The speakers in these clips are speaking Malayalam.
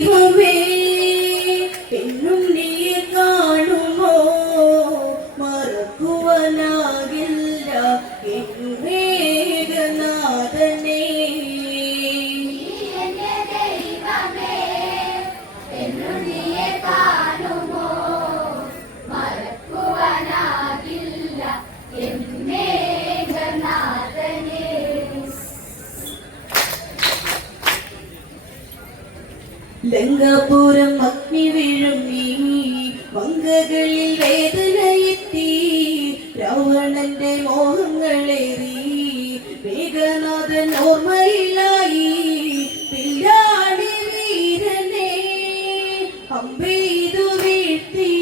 Thank. ലങ്കാപുരം അഗ്നി വീഴുമീ വങ്കകളിൽ വേദനയെത്തി രാവണന്റെ മോഹങ്ങളേറി വേഗനാഥൻ ഓർമ്മയിലായി പിന്നാടി വീരനെ അമ്പെയ്തു വീഴ്ത്തി.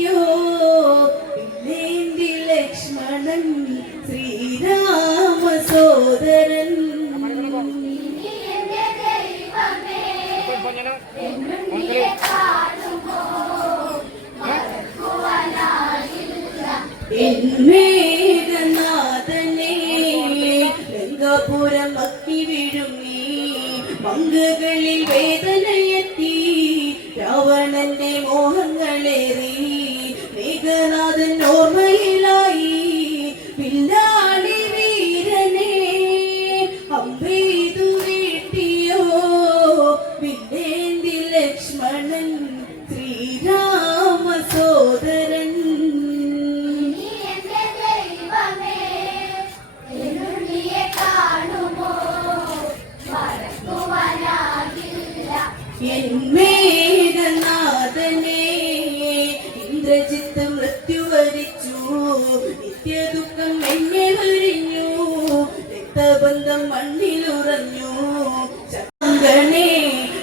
എന്നേതനാഥനെ ഗംഗാപുരം അക്കി നീ പങ്കുകളിൽ വേദനയെ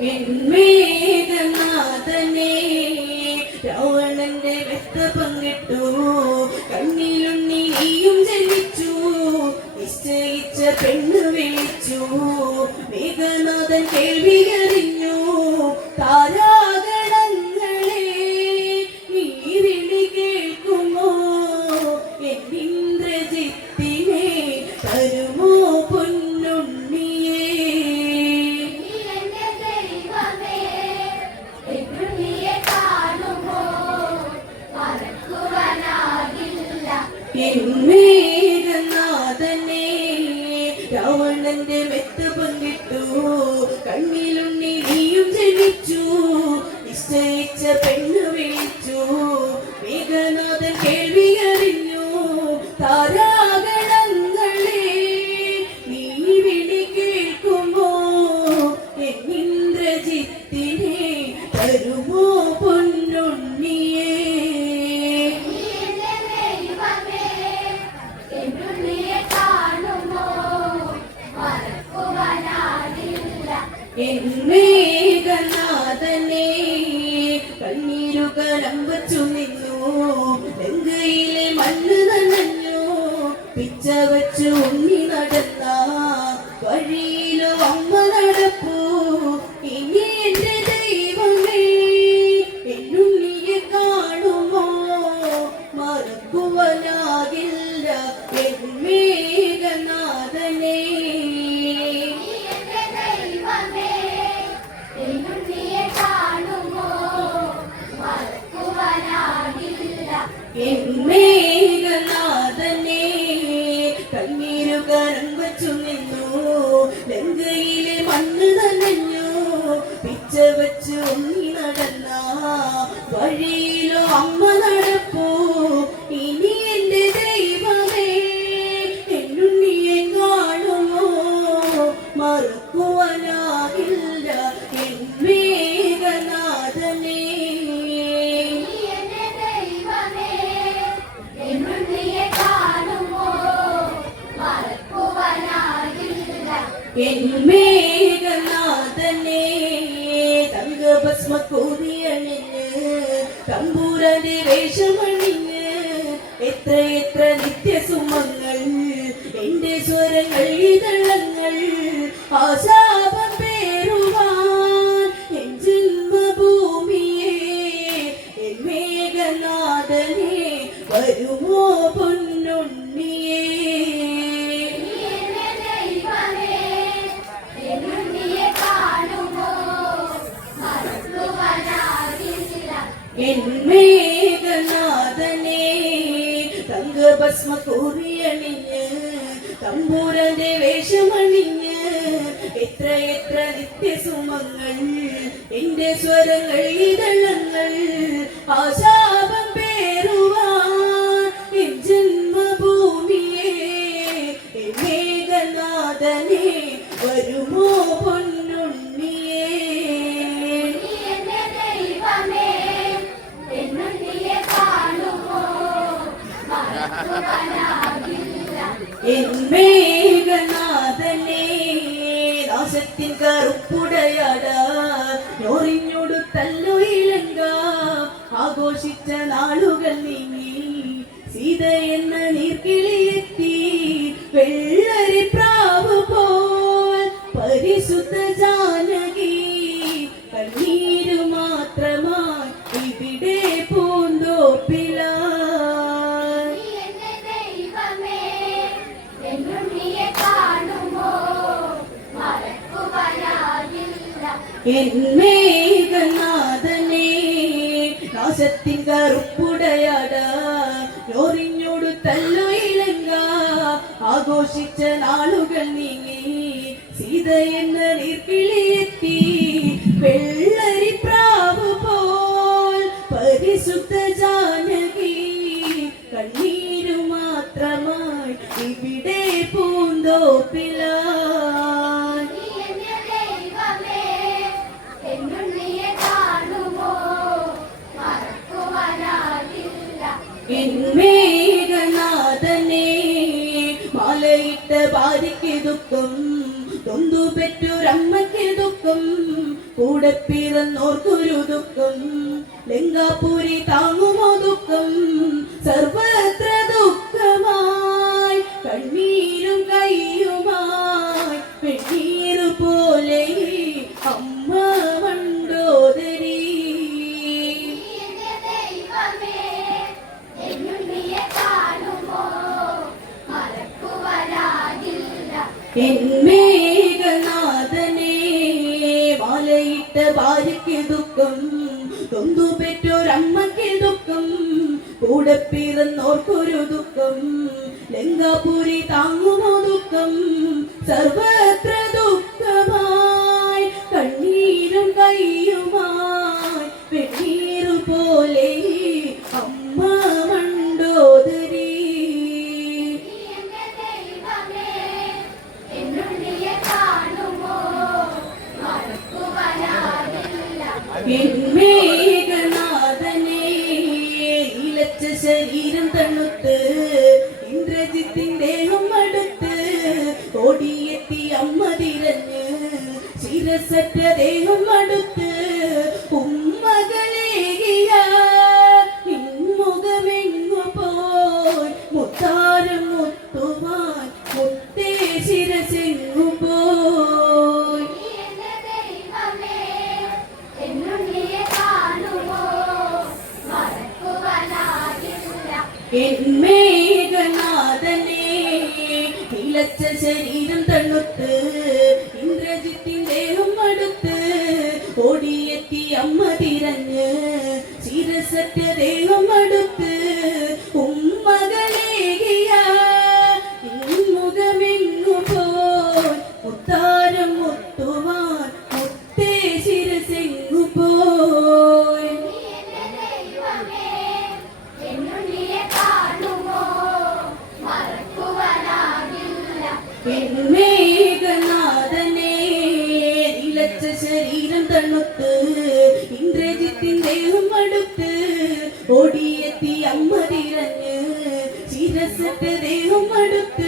in me. മരം നിന്നു. ലങ്കയിലെ മണ്ണ് നനഞ്ഞു പിച്ച വച്ച് ഒന്നി നടന്ന വഴി മേഘനാഥനെ തങ്കഭസ്മ കൂതിയണിഞ്ഞ് തമ്പൂരന്റെ വേഷമണിഞ്ഞ് എത്ര എത്ര നിത്യസുമങ്ങൾ എന്റെ സ്വരങ്ങൾ ഇതളങ്ങൾ ആശാപം തങ്കഭസ്മ കൂറിയണിഞ്ഞ് തമ്പൂരന്റെ വേഷമണിഞ്ഞ് എത്ര എത്ര നിത്യസുമങ്ങൾ എന്റെ സ്വരങ്ങൾ ഇതളങ്ങൾ ആശാപം പേറുവാൻ എൻ ജന്മഭൂമിയെ വരുമോ ദാസത്തിൻ കറുപ്പുടയട. ഞൊറിഞ്ഞൊടുത്തല്ലോ ഇലങ്ക ആഘോഷിച്ച നാളുകൾ നീങ്ങി. സീത എന്ന നീർക്കിളിയെത്തി. വെള്ളരി പ്രാവ് പോൽ പരിശുദ്ധ ജാനകി എന്മേഘനാഥനെ നാശത്തിൻ കറുപ്പുടയട ഞൊറിഞ്ഞോടു തല്ലു ഇലങ്ക ആഘോഷിച്ച നാളുകൾ നീങ്ങി സീത എന്ന നീർക്കിളിയെത്തി വെള്ളരി പ്രാവ് പോൽ പരിശുദ്ധ ജാനകി കണ്ണീരു മാത്രമായി ഇവിടെ പൂന്തോപ്പിലായി എന്മേഘനാഥനെ മാലയിട്ട് ഭാര്യയ്ക്ക് ദുഃഖം തൊന്തു പെറ്റൊരമ്മയ്ക്ക് ദുഃഖം കൂടെ പിറന്നോർക്കൊരു ദുഃഖം. ലങ്കാപുരി താങ്ങുമോ ദുഃഖം? ഭാര്യയ്ക്ക് ദുഃഖം തൊന്തു പെറ്റൊരമ്മയ്ക്ക് ദുഃഖം കൂടെ പിറന്നോർക്കൊരു ദുഃഖം. ലങ്കാപുരി താങ്ങുമോ ദുഃഖം? സർവത്ര ദുഃഖമായി കണ്ണീരും കയ്യുമായി. இலச்ச சரீரம் தன்னுட்டு இந்திரஜித்தின் தேகம் அடுத்து ஓடியத்தி அம்மர் എന്നിട്ട് ദൈവം അടുത്ത്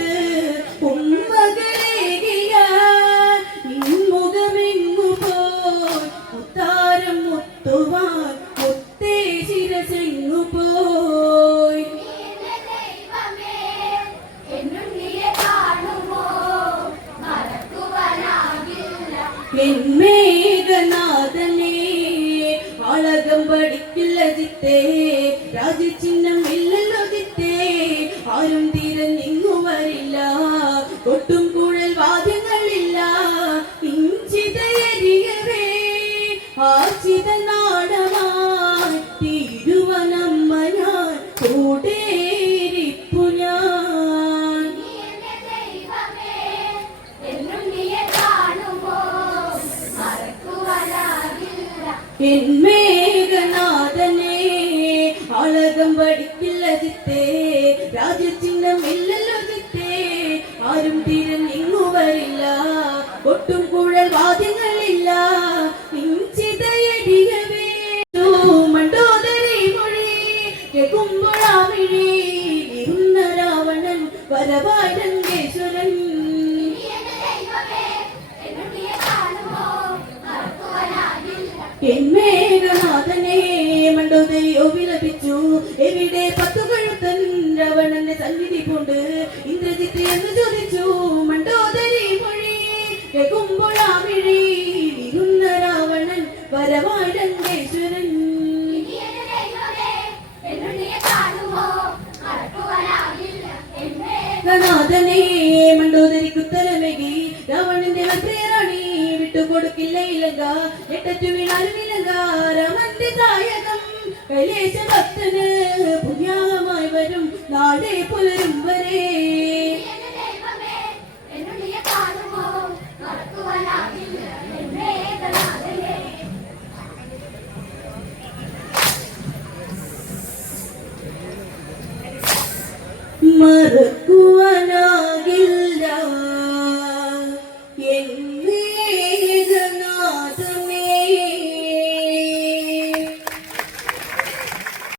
മറക്കുവാനാകില്ല എന്മേഘനാഥനേ ആളകം പഠിക്കില്ല ചിത്തേ രാജചിഹ്നം ഇല്ലല്ലോ ചിത്തേ. ആരും തിരഞ്ഞിങ്ങു വരില്ല ഒട്ടും കുഴൽ വാദ്യങ്ങളില്ല മണ്ടോദരി മൊഴി കുമ്പളാമിഴി ഇരുന്ന രാവണൻ വരവായ എന്മേഘനാഥനെ മണ്ടോദരിയോ വിലപിച്ചു എവിടെ പത്തു കഴുത്തൻ രാവണന്റെ സന്നിധി കൊണ്ട് ഇന്ദ്രജിത്ത് എന്ന് ചോദിച്ചു മണ്ടോദരി മൊഴി കുമ്പുഴാമിഴി ഇരുന്ന വിട്ടുകൊടുക്കില്ല ഇലങ്ക എട്ടറ്റു വീണാലും ഇലങ്ക രാമന്റെ സായകം കൈലേശ ഭക്തന് പുണ്യാഹമായി വരും നാളെ പുലരും വരെ. എന്റെ